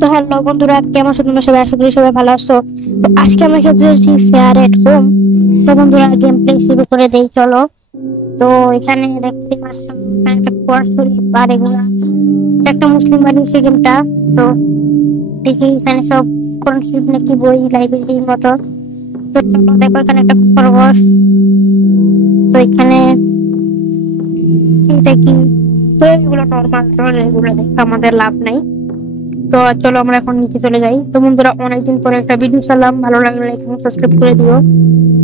তো হ্যালো বন্ধুরা, কেমন আছো তোমরা সবাই? আশা করি সবাই ভালো আছো। তো আজকে আমরা খেলতে যাচ্ছি ফেয়ার এট হোম। তো বন্ধুরা, গেম প্লে শুরু করে দেই, চলো। তো এখানে দেখতে পাচ্ছ এখানে একটা কোয়ার্সরি বার, এগুলা এটা একটা মুসলিম বানিয়েছে গেমটা। তো দেখি এখানে সব কোন শিব নাকি বই লাইব্রেরির মতো। তো চলো দেখো, এখানে একটা খরগোশ। তো এখানে এটা কি? তো এগুলো নর্মাল, এগুলো দেখে আমাদের লাভ নাই। তো চলো আমরা এখন নিচে চলে যাই। তো বন্ধুরা, অনেকদিন পরে একটা ভিডিও চালাম, ভালো লাগলে লাইক এবং সাবস্ক্রাইব করে দিও।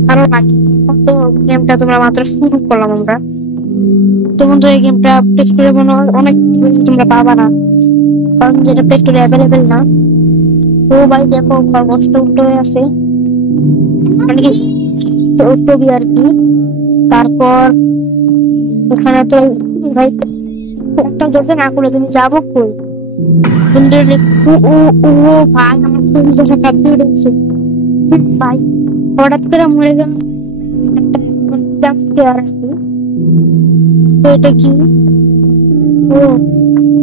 ভালো লাগে। এখন তো গেমটা তোমরা মাত্র শুরু করলাম আমরা। তো বন্ধুরা, এই গেমটা প্লে স্টোরে মনে হয় অনেক বেশি তোমরা পাবা না, কারণ যেটা প্লে স্টোরে অ্যাভেলেবেল না। ও ভাই দেখো, খরগোশটা উল্টো হয়ে আছে, মানে কি ছবি আর কি। তারপর এখানে তো ভাই একটা দরজা না খুলে তুমি যাবো কই? বন্ধুরা, ও ও ও ভাই, আমার তো দশা কাঁদতে উঠেছে ভাই। হঠাৎ করে মরে গেল, জাম্প স্কেয়ার আর কি। তো এটা কি? ও,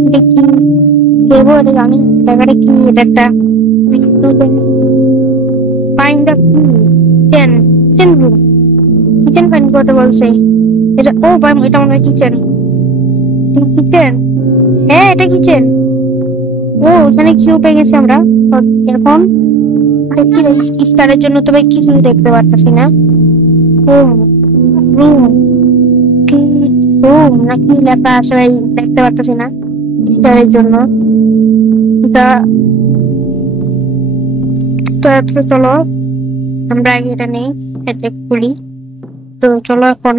এটা কি? দেবো, এটা জানি না। জায়গাটা কি? এটা একটা find the kitchen, kitchen room, kitchen find করতে বলছে। এটা ও ভাই, এটা মনে হয় কিচেন। কিচেন, হ্যাঁ এটা কিচেন। ও, এখানে কিউ পেয়ে গেছি আমরা। তো এখন স্টারের জন্য তো ভাই কিছুই দেখতে পারতাছি না। হোম, রুম, কি রুম নাকি লেখা আছে ভাই, দেখতে পারতেছি না স্টারের জন্য। তা তো চলো আমরা আগে এটা নেই, এটা খুলি। তো চলো এখন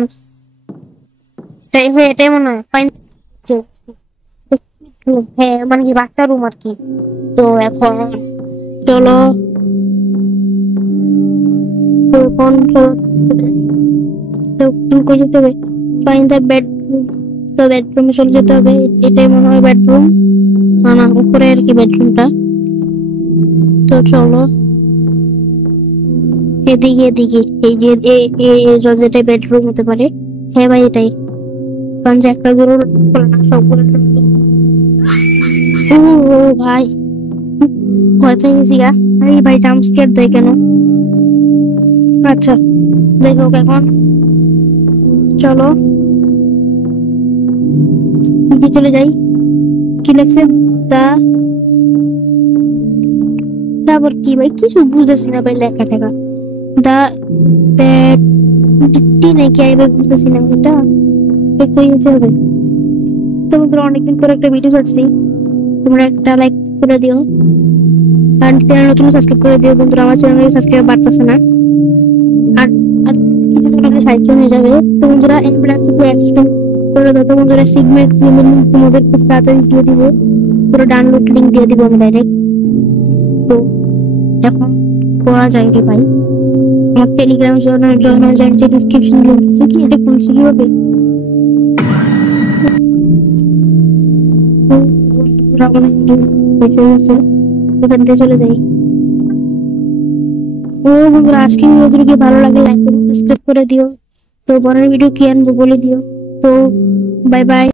এটাই মনে হয় ফাইন। হ্যাঁ, মানে কি বাচ্চা রুম আর কি। তো এখন চলো, তো এখন চলো, তো কই যেতে হবে? Fine the bedroom. তো বেডরুমে চলে যেতে হবে, এটাই মনে হয় বেডরুম। না না, উপরে আর কি বেডরুমটা। তো চলো এদিকে এদিকে, এই যে যেটা বেডরুম হতে পারে। হ্যাঁ ভাই এটাই, কারণ যে একটা গরু না, সবগুলো ও ও ভাই, ভয় পেয়ে গেছি গা। আরে ভাই, জাম্প স্কেয়ার দেয় কেন? আচ্ছা, যাই হোক, এখন চলো নিচে চলে যাই। কি লাগছে? দা, তারপর কি ভাই, কিছু বুঝতেছি না ভাই, লেখা টেখা। দা বেড নাকি আইবে, বুঝতেছি না এটা কই যেতে হবে। তো বন্ধুরা, অনেকদিন পর একটা ভিডিও করছি, তোমরা একটা লাইক করে দিও, আর চ্যানেল নতুন সাবস্ক্রাইব করে দিও বন্ধুরা, আমার চ্যানেলে সাবস্ক্রাইব বাড়তেছে না। আর আর কিছু তোমাদের সাহায্য হয়ে যাবে। তো বন্ধুরা, এমপ্লাস থেকে অ্যাকশন করে দাও। তো বন্ধুরা, সিগমেন্ট তোমাদের খুব তাড়াতাড়ি দিয়ে দিব, পুরো ডাউনলোড লিংক দিয়ে দিব আমি ডাইরেক্ট। তো এখন করা যায় রে ভাই, আমার টেলিগ্রাম জয়েন হয়ে যায়, যে ডিসক্রিপশন লিংক আছে। কি এটা খুলছি কিভাবে? বন্ধুরা, অনেক দূর হয়ে গেছে, এখান থেকে চলে যাই। ও বন্ধুরা, আজকে ভিডিওটি ভালো লাগলে লাইক এবং সাবস্ক্রাইব করে দিও। তো পরের ভিডিও কি আনবো বলে দিও। তো বাই বাই।